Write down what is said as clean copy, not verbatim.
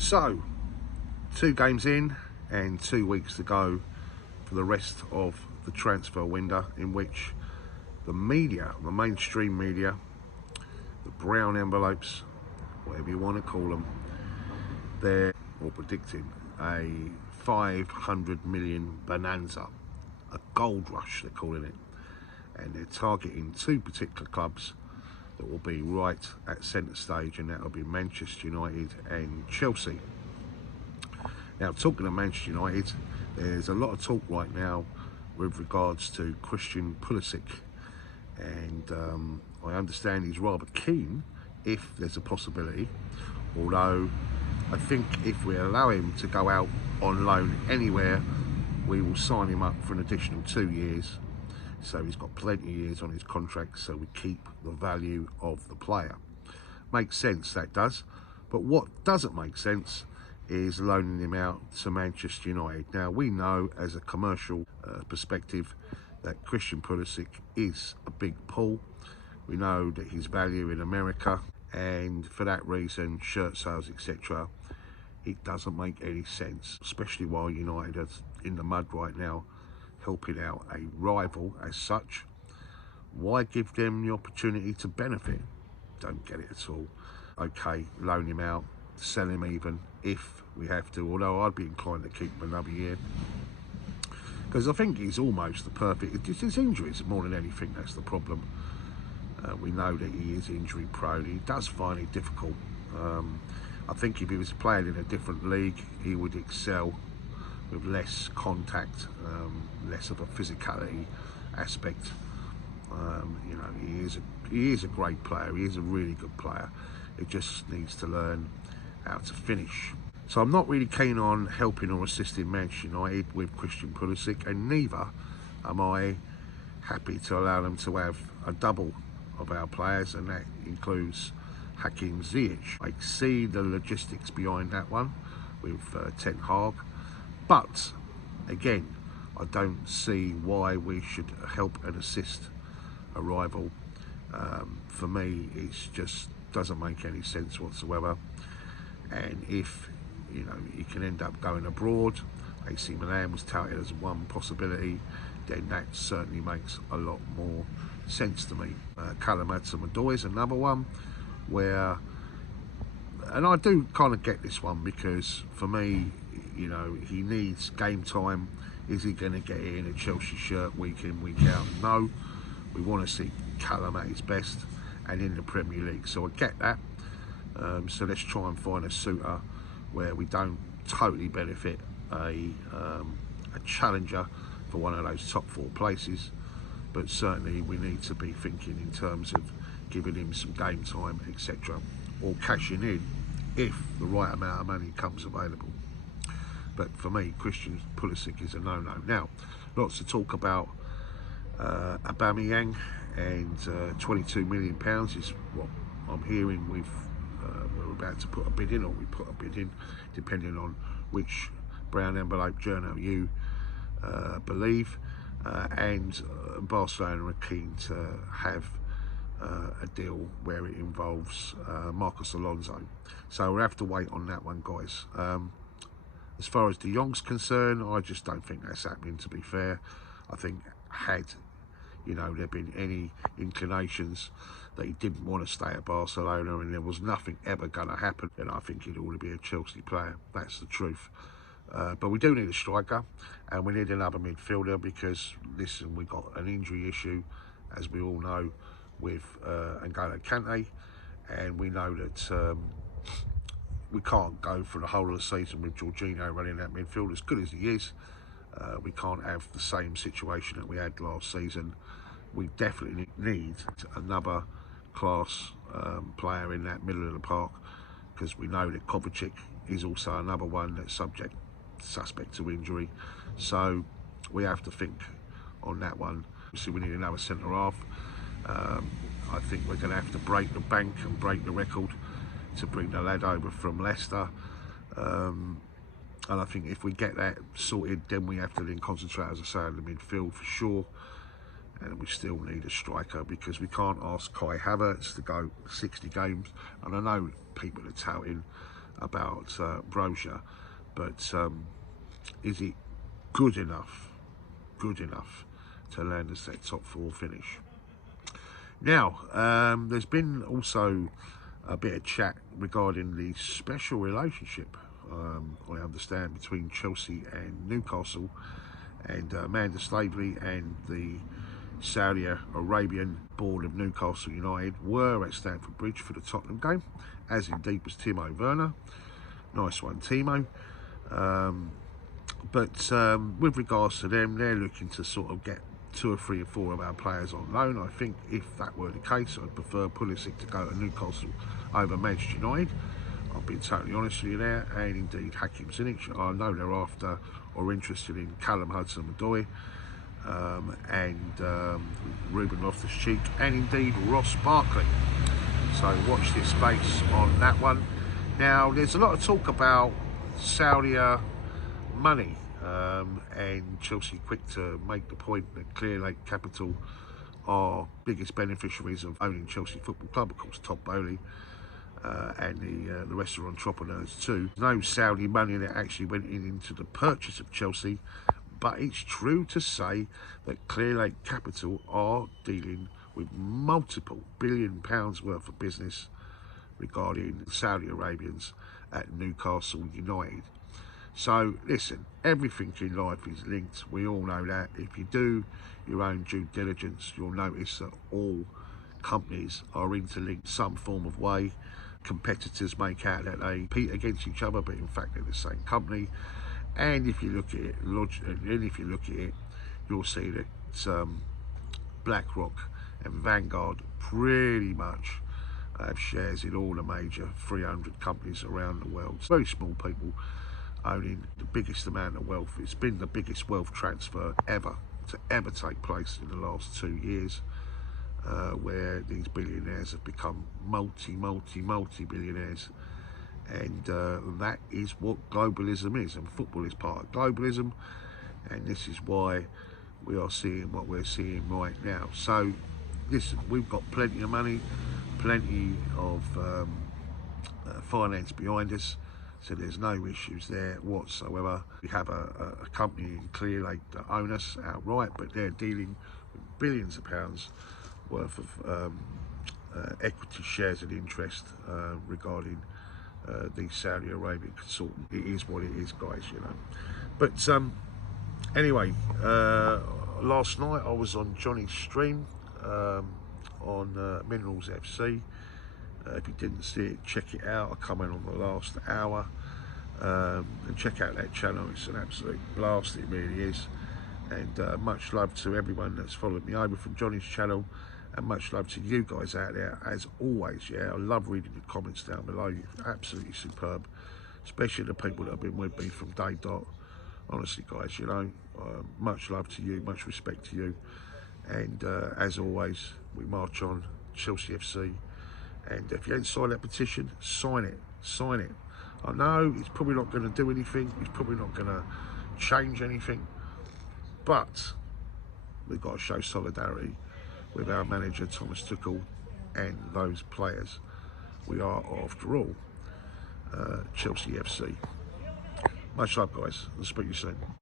So, 2 games in and 2 weeks to go for the rest of the transfer window, in which the media, the mainstream media, the brown envelopes, whatever you want to call them, they're all predicting a 500 million bonanza, a gold rush they're calling it, and they're targeting 2 particular clubs that will be right at centre stage, and that will be Manchester United and Chelsea. Now, talking of Manchester United, there's a lot of talk right now with regards to Christian Pulisic, and I understand he's rather keen if there's a possibility, although I think if we allow him to go out on loan anywhere, we will sign him up for an additional 2 years. So he's got plenty of years on his contract, so we keep the value of the player. Makes sense, that does. But what doesn't make sense is loaning him out to Manchester United. Now, we know as a commercial perspective that Christian Pulisic is a big pull. We know that his value in America, and for that reason, shirt sales, etc., it doesn't make any sense, especially while United are in the mud right now, helping out a rival as such. Why give them the opportunity to benefit? Don't get it at all. Okay, loan him out, sell him even if we have to, although I'd be inclined to keep him another year, because I think he's almost the perfect, it's his injuries more than anything that's the problem. We know that he is injury prone. He does find it difficult. I think if he was playing in a different league, he would excel with less contact, less of a physicality aspect. You know, he is a great player. He is a really good player. He just needs to learn how to finish. So I'm not really keen on helping or assisting Manchester United with Christian Pulisic, and neither am I happy to allow them to have a double of our players, and that includes Hakim Ziyech. I see the logistics behind that one with Ten Hag, but again, I don't see why we should help and assist a rival. For me, it just doesn't make any sense whatsoever. And if you know he can end up going abroad, AC Milan was touted as one possibility, then that certainly makes a lot more sense to me. Callum Hudson-Odoi is another one where, and I do kind of get this one, because for me, you know, he needs game time. Is he going to get in a Chelsea shirt week in, week out? No. We want to see Callum at his best and in the Premier League, so I get that. So let's try and find a suitor where we don't totally benefit a challenger for one of those top 4 places, but certainly we need to be thinking in terms of giving him some game time, etc., or cashing in if the right amount of money comes available. But for me, Christian Pulisic is a no-no. Now, lots of talk about Aubameyang, and £22 million is what I'm hearing. We're about to put a bid in, or we put a bid in, depending on which brown envelope journal you believe. And Barcelona are keen to have a deal where it involves Marcos Alonso. So we'll have to wait on that one, guys. As far as De Jong's concerned, I just don't think that's happening, to be fair. I think had, you know, there been any inclinations that he didn't want to stay at Barcelona and there was nothing ever going to happen, then I think he'd already be a Chelsea player. That's the truth. But we do need a striker, and we need another midfielder, because, listen, we've got an injury issue, as we all know, with N'Golo Kante, and we know that we can't go for the whole of the season with Jorginho running that midfield. As good as he is, we can't have the same situation that we had last season. We definitely need another class player in that middle of the park, because we know that Kovacic is also another one that's suspect to injury. So we have to think on that one. So we need another centre half. I think we're going to have to break the bank and break the record to bring the lad over from Leicester. And I think if we get that sorted, then we have to then concentrate, as I say, on the midfield for sure. And we still need a striker, because we can't ask Kai Havertz to go 60 games. And I know people are touting about Brozier, but is it good enough to land us that top 4 finish? Now, there's been also a bit of chat regarding the special relationship, I understand, between Chelsea and Newcastle, and Amanda Staveley and the Saudi Arabian board of Newcastle United were at Stamford Bridge for the Tottenham game, as indeed was Timo Werner. Nice one, Timo. But with regards to them, they're looking to sort of get 2 or 3 or 4 of our players on loan. I think if that were the case, I'd prefer Pulisic to go to Newcastle over Manchester United. I've been totally honest with you there, and indeed Hakim Ziyech. I know they're after or interested in Callum Hudson-Odoi, and Ruben Loftus-Cheek, and indeed Ross Barkley. So watch this space on that one. Now, there's a lot of talk about Saudi money, and Chelsea quick to make the point that Clearlake Capital are biggest beneficiaries of owning Chelsea Football Club, of course Todd Bowley, and the rest are entrepreneurs too. No Saudi money that actually went into the purchase of Chelsea, but it's true to say that Clearlake Capital are dealing with multiple £billion worth of business regarding Saudi Arabians at Newcastle United. So listen, everything in life is linked. We all know that. If you do your own due diligence, you'll notice that all companies are interlinked some form of way. Competitors make out that they compete against each other, but in fact they're the same company. And if you look at it, you'll see that BlackRock and Vanguard pretty much have shares in all the major 300 companies around the world. Very small people owning the biggest amount of wealth. It's been the biggest wealth transfer ever take place in the last 2 years, where these billionaires have become multi-billionaires. And that is what globalism is, and football is part of globalism, and this is why we are seeing what we're seeing right now. So listen, we've got plenty of money, plenty of finance behind us, so there's no issues there whatsoever. We have a company in Clearlake that own us outright, but they're dealing with billions of pounds worth of equity shares and interest regarding the Saudi Arabian consultant. It is what it is, guys, you know. But anyway, last night I was on Johnny's stream on Minerals FC. If you didn't see it, check it out. I come in on the last hour, and check out that channel. It's an absolute blast, it really is. And much love to everyone that's followed me over from Johnny's channel, and much love to you guys out there as always. Yeah, I love reading the comments down below. You're absolutely superb, especially the people that have been with me from day dot. Honestly, guys, you know, much love to you, much respect to you. And as always, we march on, Chelsea FC. And if you ain't signed that petition, sign it. I know it's probably not going to do anything, it's probably not going to change anything, but we've got to show solidarity with our manager Thomas Tuchel and those players. We are, after all, Chelsea FC. Much love, guys. I'll speak to you soon.